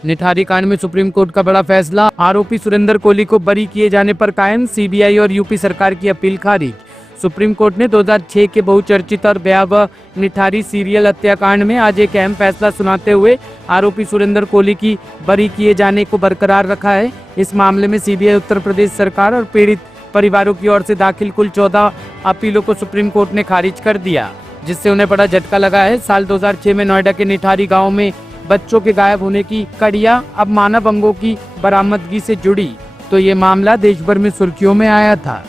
निठारी कांड में supreme court का बड़ा फैसला, आरोपी सुरेंद्र कोहली को बरी किए जाने पर कायम, सीबीआई और यूपी सरकार की अपील खारिज। सुप्रीम कोर्ट ने 2006 के बहुचर्चित और भयावह निठारी सीरियल हत्याकांड में आज एक अहम फैसला सुनाते हुए आरोपी सुरेंद्र कोहली की बरी किए जाने को बरकरार रखा है। इस मामले में सीबीआई, उत्तर प्रदेश सरकार और पीड़ित परिवारों की ओर से दाखिल कुल 14 अपीलों को सुप्रीम कोर्ट ने खारिज कर दिया, जिससे उन्हें बड़ा झटका लगा है। साल 2006 में नोएडा के निठारी गाँव में बच्चों के गायब होने की कड़ियां अब मानव अंगों की बरामदगी से जुड़ी, तो ये मामला देश भर में सुर्खियों में आया था।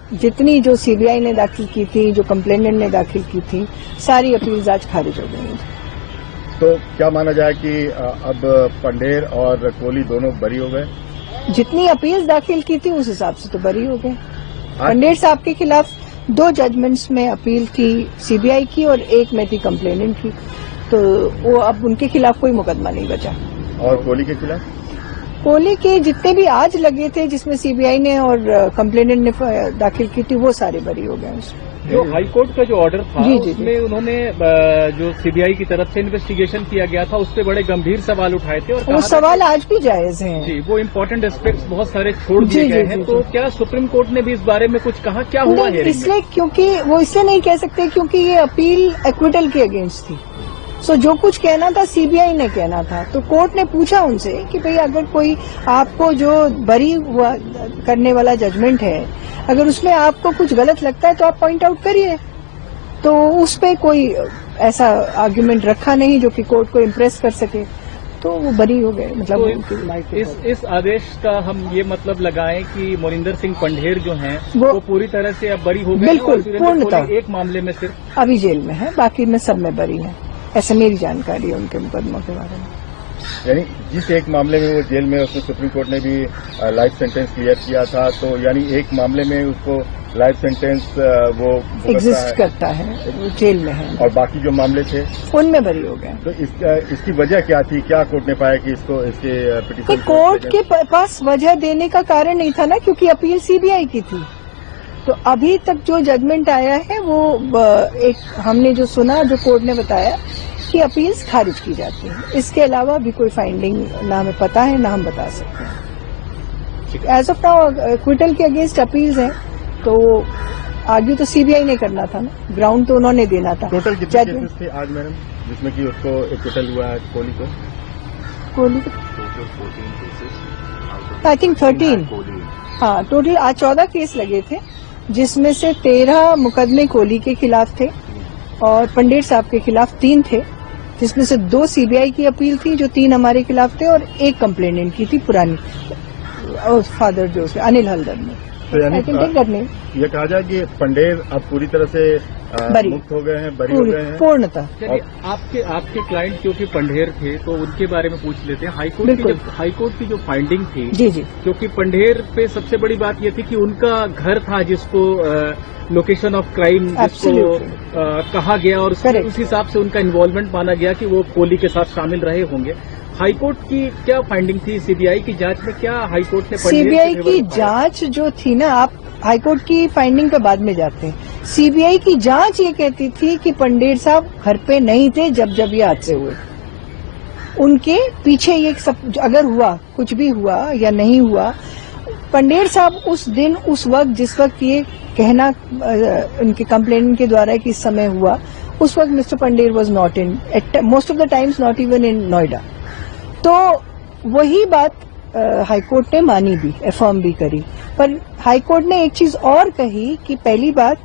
जितनी जो सीबीआई ने दाखिल की थी, जो कंप्लेनेंट ने दाखिल की थी, सारी अपील्स आज खारिज हो गई। तो क्या माना जाए कि अब पंडेर और कोहली दोनों बरी हो गए? जितनी अपील्स दाखिल की थी उस हिसाब से तो बरी हो गए। पंडेर साहब के खिलाफ 2 जजमेंट्स में अपील थी सीबीआई की और एक में थी कंप्लेनेंट की, तो वो अब उनके खिलाफ कोई मुकदमा नहीं बचा। और कोहली के खिलाफ? कोहली के जितने भी आज लगे थे, जिसमें सीबीआई ने और कंप्लेनेंट ने दाखिल की थी, वो सारे बरी हो गए। जो हाई कोर्ट का जो ऑर्डर था, जी, उसमें उन्होंने जो सीबीआई की तरफ से इन्वेस्टिगेशन किया गया था, उस पर बड़े गंभीर सवाल उठाए थे और वो सवाल आज भी जायज हैं। जी, वो इम्पोर्टेंट एस्पेक्ट्स बहुत सारे छोड़ दिए गए हैं। तो क्या सुप्रीम कोर्ट ने भी इस बारे में कुछ कहा? क्या हुआ है इसलिए? क्योंकि वो इसलिए नहीं कह सकते क्योंकि ये अपील एक्विटल के अगेंस्ट थी। सो जो कुछ कहना था सीबीआई ने कहना था, तो कोर्ट ने पूछा उनसे कि भाई अगर कोई आपको जो बरी हुआ करने वाला जजमेंट है, अगर उसमें आपको कुछ गलत लगता है तो आप पॉइंट आउट करिए। तो उस पे कोई ऐसा आर्ग्यूमेंट रखा नहीं जो कि कोर्ट को इम्प्रेस कर सके, तो वो बरी हो गए। मतलब तो इस आदेश का हम ये मतलब लगाएं कि मोनिंदर सिंह पंडेर जो हैं वो पूरी तरह से अब बरी हो गए? बिल्कुल, पूर्णतः। एक मामले में सिर्फ अभी जेल में है, बाकी में सब में बरी है, ऐसे मेरी जानकारी है उनके मुकदमों के बारे में। यानी जिस एक मामले में वो जेल में, उसमें सुप्रीम कोर्ट ने भी लाइफ सेंटेंस क्लियर किया था, तो यानी एक मामले में उसको लाइफ सेंटेंस वो एग्जिस्ट करता है, वो जेल में है, और बाकी जो मामले थे उनमें बरी हो गए। तो इसकी वजह क्या थी? क्या कोर्ट ने पाया कि इसको इसके पिटीशन? कोर्ट के पास वजह देने का कारण नहीं था ना, क्योंकि अपील सीबीआई की थी। तो अभी तक जो जजमेंट आया है वो एक हमने जो सुना, जो कोर्ट ने बताया कि अपील्स खारिज की जाती हैं। इसके अलावा भी कोई फाइंडिंग ना हमें पता है, ना हम बता सकते हैं। एज ऑफ नाउ एक्विटल के अगेंस्ट अपील्स हैं, तो आगे तो सीबीआई ने करना था ना, ग्राउंड तो उन्होंने देना था। टोटल कितने केसेस थे आज मैडम जिसमें कि उसको एक्विटल हुआ है कोहली को? कोहली को आई थिंक 13, हाँ टोटल आज 14 केस लगे थे, जिसमें से 13 मुकदमे कोहली के खिलाफ थे और पंडेर साहब के खिलाफ 3 थे, जिसमें से 2 सीबीआई की अपील थी, जो 3 हमारे खिलाफ थे, और 1 कंप्लेनेंट की थी पुरानी, और फादर जो अनिल हल्दर ने। तो यानी ये कहा जाए कि पंडेर अब पूरी तरह से मुक्त हो गए हैं, बरी हो गए हैं पूर्णतः। चलिए, आपके क्लाइंट क्योंकि पंडेर थे तो उनके बारे में पूछ लेते हैं। हाईकोर्ट की जो फाइंडिंग थी, जी, क्योंकि पंडेर पे सबसे बड़ी बात ये थी कि उनका घर था जिसको लोकेशन ऑफ क्राइम जिसको कहा गया, और उस हिसाब से उनका इन्वॉल्वमेंट माना गया कि वो कोहली के साथ शामिल रहे होंगे। हाईकोर्ट की क्या फाइंडिंग थी? सीबीआई की जांच में क्या हाईकोर्ट ने? सीबीआई की जांच जो थी ना, आप हाईकोर्ट की फाइंडिंग पे बाद में जाते हैं। सीबीआई की जांच ये कहती थी कि पंडेर साहब घर पे नहीं थे जब ये हादसे हुए। उनके पीछे ये सब अगर हुआ, कुछ भी हुआ या नहीं हुआ, पंडेर साहब उस दिन, उस वक्त, जिस वक्त ये कहना उनके कंप्लेनेंट के द्वारा कि इस समय हुआ, उस वक्त mister Pandher was not in, most of the times not even in Noida. तो वही बात हाईकोर्ट ने मानी भी, अफर्म भी करी। पर हाईकोर्ट ने एक चीज और कही कि पहली बात,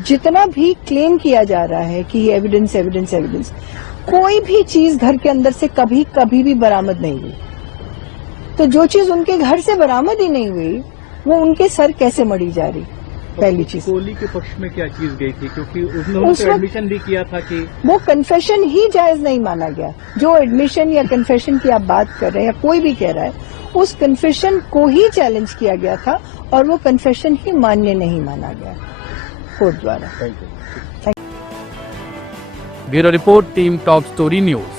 जितना भी क्लेम किया जा रहा है कि एविडेंस, कोई भी चीज घर के अंदर से कभी भी बरामद नहीं हुई। तो जो चीज उनके घर से बरामद ही नहीं हुई, वो उनके सर कैसे मढ़ी जा रही? पहली चीज। कोहली के पक्ष में क्या चीज गई थी? क्योंकि उन्होंने एडमिशन भी किया था कि वो कन्फेशन ही जायज नहीं माना गया। जो एडमिशन या कन्फेशन की आप बात कर रहे हैं, या कोई भी कह रहा है, उस कन्फेशन को ही चैलेंज किया गया था और वो कन्फेशन ही मान्य नहीं माना गया कोर्ट द्वारा। Bureau report, team top story news.